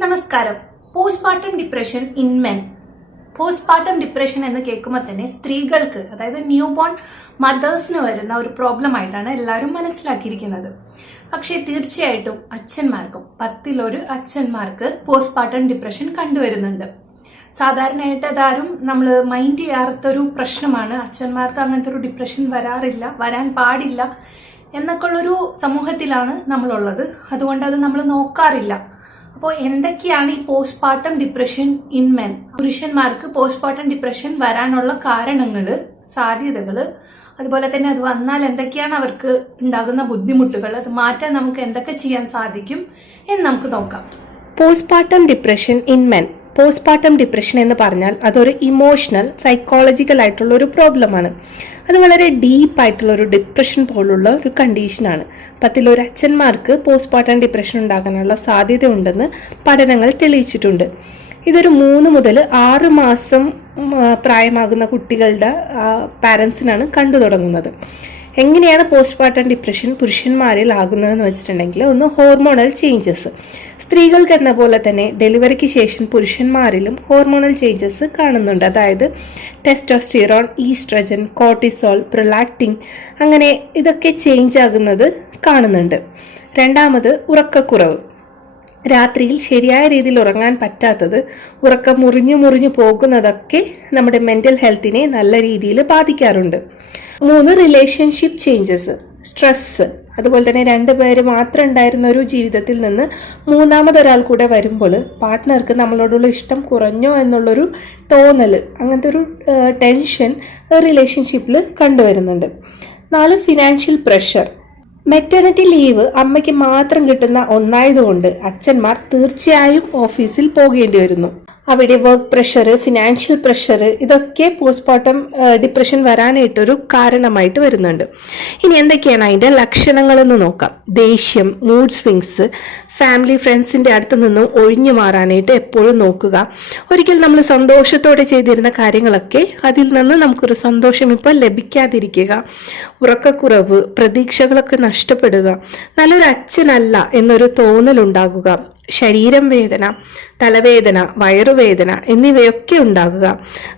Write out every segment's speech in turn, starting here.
നമസ്കാരം. Postpartum depression in men. Postpartum depression എന്ന് കേൾക്കുമ്പോൾ തന്നെ സ്ത്രീകൾക്ക്, അതായത് ന്യൂ ബോൺ മദേഴ്സിന് വരുന്ന ഒരു പ്രോബ്ലം ആയിട്ടാണ് എല്ലാവരും മനസ്സിലാക്കിയിരിക്കുന്നത്. പക്ഷേ തീർച്ചയായിട്ടും അച്ഛന്മാർക്കും 10 അച്ഛന്മാർക്ക് പോസ്റ്റ്പാർട്ടം ഡിപ്രഷൻ കണ്ടുവരുന്നുണ്ട്. സാധാരണയായിട്ട് അതാരും നമ്മൾ മൈൻഡ് ചെയ്യാത്തൊരു പ്രശ്നമാണ്. അച്ഛന്മാർക്ക് അങ്ങനത്തെ ഒരു ഡിപ്രഷൻ വരാറില്ല, വരാൻ പാടില്ല എന്നൊക്കെ ഉള്ളൊരു സമൂഹത്തിലാണ് നമ്മളുള്ളത്. അതുകൊണ്ട് അത് നമ്മൾ നോക്കാറില്ല. അപ്പോൾ എന്തൊക്കെയാണ് ഈ പോസ്റ്റ്പാർട്ടം ഡിപ്രഷൻ ഇൻ മെൻ? പുരുഷന്മാർക്ക് പോസ്റ്റ്പാർട്ടം ഡിപ്രഷൻ വരാനുള്ള കാരണങ്ങള്, സാധ്യതകള്, അതുപോലെ തന്നെ അത് വന്നാൽ എന്തൊക്കെയാണ് അവർക്ക് ഉണ്ടാകുന്ന ബുദ്ധിമുട്ടുകൾ, അത് മാറ്റാൻ നമുക്ക് എന്തൊക്കെ ചെയ്യാൻ സാധിക്കും എന്ന് നമുക്ക് നോക്കാം. Postpartum depression in men. Postpartum depression എന്ന് പറഞ്ഞാൽ അതൊരു ഇമോഷണൽ, സൈക്കോളജിക്കൽ ആയിട്ടുള്ള ഒരു പ്രോബ്ലമാണ്. അത് വളരെ ഡീപ്പായിട്ടുള്ള ഒരു ഡിപ്രഷൻ പോലുള്ള ഒരു കണ്ടീഷനാണ്. 10 അച്ഛന്മാർക്ക് പോസ്റ്റ്പാർട്ടം ഡിപ്രഷൻ ഉണ്ടാകാനുള്ള സാധ്യത ഉണ്ടെന്ന് പഠനങ്ങൾ തെളിയിച്ചിട്ടുണ്ട്. ഇതൊരു 3 മുതൽ 6 മാസം പ്രായമാകുന്ന കുട്ടികളുടെ പാരൻസിനാണ് കണ്ടു തുടങ്ങുന്നത്. എങ്ങനെയാണ് പോസ്റ്റ്പാർട്ടം ഡിപ്രഷൻ പുരുഷന്മാരിൽ ആകുന്നതെന്ന് വെച്ചിട്ടുണ്ടെങ്കിൽ, ഒന്ന് ഹോർമോണൽ ചേഞ്ചസ്. സ്ത്രീകൾക്ക് എന്ന പോലെ തന്നെ ഡെലിവറിക്ക് ശേഷം പുരുഷന്മാരിലും ഹോർമോണൽ ചേഞ്ചസ് കാണുന്നുണ്ട്. അതായത് ടെസ്റ്റോസ്റ്റിറോൺ, ഈസ്ട്രജൻ, കോർട്ടിസോൾ, പ്രൊലാക്റ്റിൻ, അങ്ങനെ ഇതൊക്കെ ചേഞ്ച് ആകുന്നത് കാണുന്നുണ്ട്. രണ്ടാമത് ഉറക്കക്കുറവ്. രാത്രിയിൽ ശരിയായ രീതിയിൽ ഉറങ്ങാൻ പറ്റാത്തത്, ഉറക്കം മുറിഞ്ഞു പോകുന്നതൊക്കെ നമ്മുടെ മെന്റൽ ഹെൽത്തിനെ നല്ല രീതിയിൽ ബാധിക്കാറുണ്ട്. 3 റിലേഷൻഷിപ്പ് ചേഞ്ചസ്. സ്ട്രെസ്. അതുപോലെ തന്നെ 2 പേര് മാത്രം ഉണ്ടായിരുന്ന ഒരു ജീവിതത്തിൽ നിന്ന് 3ാമതൊരാൾ കൂടെ വരുമ്പോൾ പാർട്ട്ണർക്ക് നമ്മളോടുള്ള ഇഷ്ടം കുറഞ്ഞോ എന്നുള്ളൊരു തോന്നൽ, അങ്ങനത്തെ ഒരു ടെൻഷൻ റിലേഷൻഷിപ്പിൽ കണ്ടുവരുന്നുണ്ട്. 4 ഫിനാൻഷ്യൽ പ്രഷർ. മെറ്റേണിറ്റി ലീവ് അമ്മയ്ക്ക് മാത്രം കിട്ടുന്ന ഒന്നായതുകൊണ്ട് അച്ഛന്മാർ തീർച്ചയായും ഓഫീസിൽ പോകേണ്ടി വരുന്നു. അവിടെ വർക്ക് പ്രഷർ, ഫിനാൻഷ്യൽ പ്രഷർ, ഇതൊക്കെ പോസ്റ്റ്പാർട്ടം ഡിപ്രഷൻ വരാനായിട്ടൊരു കാരണമായിട്ട് വരുന്നുണ്ട്. ഇനി എന്തൊക്കെയാണ് അതിൻ്റെ ലക്ഷണങ്ങളെന്ന് നോക്കാം. ദേഷ്യം, മൂഡ് സ്വിങ്സ്, ഫാമിലി ഫ്രണ്ട്സിൻ്റെ അടുത്ത് നിന്നും ഒഴിഞ്ഞു മാറാനായിട്ട് എപ്പോഴും നോക്കുക. ഒരിക്കൽ നമ്മൾ സന്തോഷത്തോടെ ചെയ്തിരുന്ന കാര്യങ്ങളൊക്കെ അതിൽ നിന്ന് നമുക്കൊരു സന്തോഷം ഇപ്പോൾ ലഭിക്കാതിരിക്കുക. ഉറക്കക്കുറവ്, പ്രതീക്ഷകളൊക്കെ നഷ്ടപ്പെടുക, നല്ലൊരു അച്ഛനല്ല എന്നൊരു തോന്നലുണ്ടാകുക, ശരീരം വേദന, തലവേദന, വയറുവേദന എന്നിവയൊക്കെ ഉണ്ടാകുക.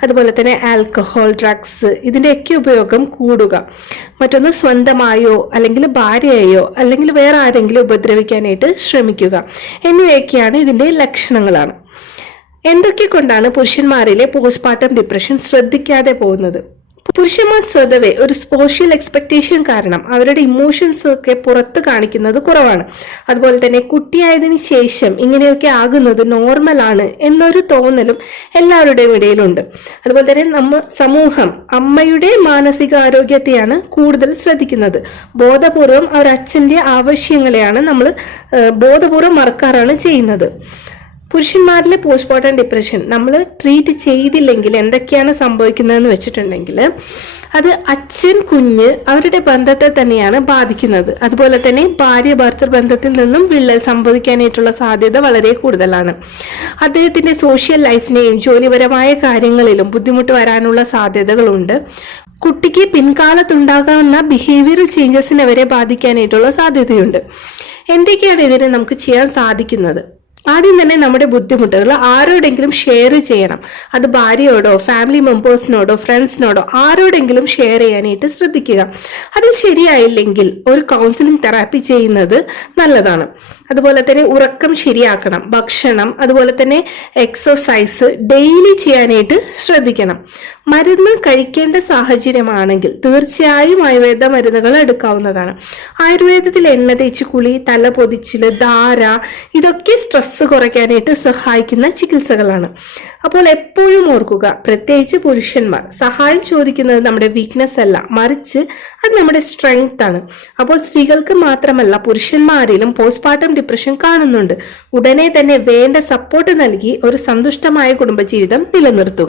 അതുപോലെ തന്നെ ആൽക്കഹോൾ, ഡ്രഗ്സ്, ഇതിൻ്റെയൊക്കെ ഉപയോഗം കൂടുക. മറ്റൊന്ന് സ്വന്തമായോ അല്ലെങ്കിൽ ഭാര്യയെയോ അല്ലെങ്കിൽ വേറെ ആരെങ്കിലും ഉപദ്രവിക്കാനായിട്ട് ശ്രമിക്കുക. എന്നിവയൊക്കെയാണ് ഇതിൻ്റെ ലക്ഷണങ്ങളാണ്. എന്തൊക്കെ കൊണ്ടാണ് പുരുഷന്മാരിലെ പോസ്റ്റ്പാർട്ടം ഡിപ്രഷൻ ശ്രദ്ധിക്കാതെ പോകുന്നത്? പുരുഷന്മാർ സ്വതവേ ഒരു സോഷ്യൽ എക്സ്പെക്ടേഷൻ കാരണം അവരുടെ ഇമോഷൻസ് ഒക്കെ പുറത്ത് കാണിക്കുന്നത് കുറവാണ്. അതുപോലെ തന്നെ കുട്ടിയായതിനു ശേഷം ഇങ്ങനെയൊക്കെ ആകുന്നത് നോർമലാണ് എന്നൊരു തോന്നലും എല്ലാവരുടെയും ഇടയിലുണ്ട്. അതുപോലെ തന്നെ സമൂഹം അമ്മയുടെ മാനസികാരോഗ്യത്തെയാണ് കൂടുതൽ ശ്രദ്ധിക്കുന്നത്. ബോധപൂർവം അവർ അച്ഛൻ്റെ ആവശ്യങ്ങളെയാണ് നമ്മൾ ബോധപൂർവം മറക്കാറാണ് ചെയ്യുന്നത്. പുരുഷന്മാരിലെ പോസ്റ്റ്പാർട്ടം ഡിപ്രഷൻ നമ്മൾ ട്രീറ്റ് ചെയ്തില്ലെങ്കിൽ എന്തൊക്കെയാണ് സംഭവിക്കുന്നതെന്ന് വെച്ചിട്ടുണ്ടെങ്കിൽ, അത് അച്ഛൻ കുഞ്ഞ് അവരുടെ ബന്ധത്തെ തന്നെയാണ് ബാധിക്കുന്നത്. അതുപോലെ തന്നെ ഭാര്യ ഭർത്തൃ ബന്ധത്തിൽ നിന്നും വിള്ളൽ സംഭവിക്കാനായിട്ടുള്ള സാധ്യത വളരെ കൂടുതലാണ്. അദ്ദേഹത്തിന്റെ സോഷ്യൽ ലൈഫിനെയും ജോലിപരമായ കാര്യങ്ങളിലും ബുദ്ധിമുട്ട് വരാനുള്ള സാധ്യതകളുണ്ട്. കുട്ടിക്ക് പിൻകാലത്തുണ്ടാകാവുന്ന ബിഹേവിയറൽ ചേഞ്ചസിനെ വരെ ബാധിക്കാനായിട്ടുള്ള സാധ്യതയുണ്ട്. എന്തൊക്കെയാണ് ഇതിനെ നമുക്ക് ചെയ്യാൻ സാധിക്കുന്നത്? ആദ്യം തന്നെ നമ്മുടെ ബുദ്ധിമുട്ടുകൾ ആരോടെങ്കിലും ഷെയർ ചെയ്യണം. അത് ഭാര്യയോടോ ഫാമിലി മെമ്പേഴ്സിനോടോ ഫ്രണ്ട്സിനോടോ ആരോടെങ്കിലും ഷെയർ ചെയ്യാനായിട്ട് ശ്രദ്ധിക്കുക. അത് ശരിയായില്ലെങ്കിൽ ഒരു കൗൺസിലിംഗ് തെറാപ്പി ചെയ്യുന്നത് നല്ലതാണ്. അതുപോലെ തന്നെ ഉറക്കം ശരിയാക്കണം, ഭക്ഷണം, അതുപോലെ തന്നെ എക്സസൈസ് ഡെയിലി ചെയ്യാനായിട്ട് ശ്രദ്ധിക്കണം. മരുന്ന് കഴിക്കേണ്ട സാഹചര്യമാണെങ്കിൽ തീർച്ചയായും ആയുർവേദ മരുന്നുകൾ എടുക്കാവുന്നതാണ്. ആയുർവേദത്തിൽ എണ്ണ തേച്ച് കുളി, തല പൊതിച്ചില്, ധാര, ഇതൊക്കെ സ്ട്രെസ് കുറയ്ക്കാനായിട്ട് സഹായിക്കുന്ന ചികിത്സകളാണ്. അപ്പോൾ എപ്പോഴും ഓർക്കുക, പ്രത്യേകിച്ച് പുരുഷന്മാർ, സഹായം ചോദിക്കുന്നത് നമ്മുടെ വീക്ക്നെസ് അല്ല, മറിച്ച് അത് നമ്മുടെ സ്ട്രെങ്ത് ആണ്. അപ്പോൾ സ്ത്രീകൾക്ക് മാത്രമല്ല പുരുഷന്മാരിലും പോസ്റ്റ്പാർട്ടം ഡിപ്രഷൻ കാണുന്നുണ്ട്. ഉടനെ തന്നെ വേണ്ട സപ്പോർട്ട് നൽകി ഒരു സന്തുഷ്ടമായ കുടുംബജീവിതം നിലനിർത്തുക.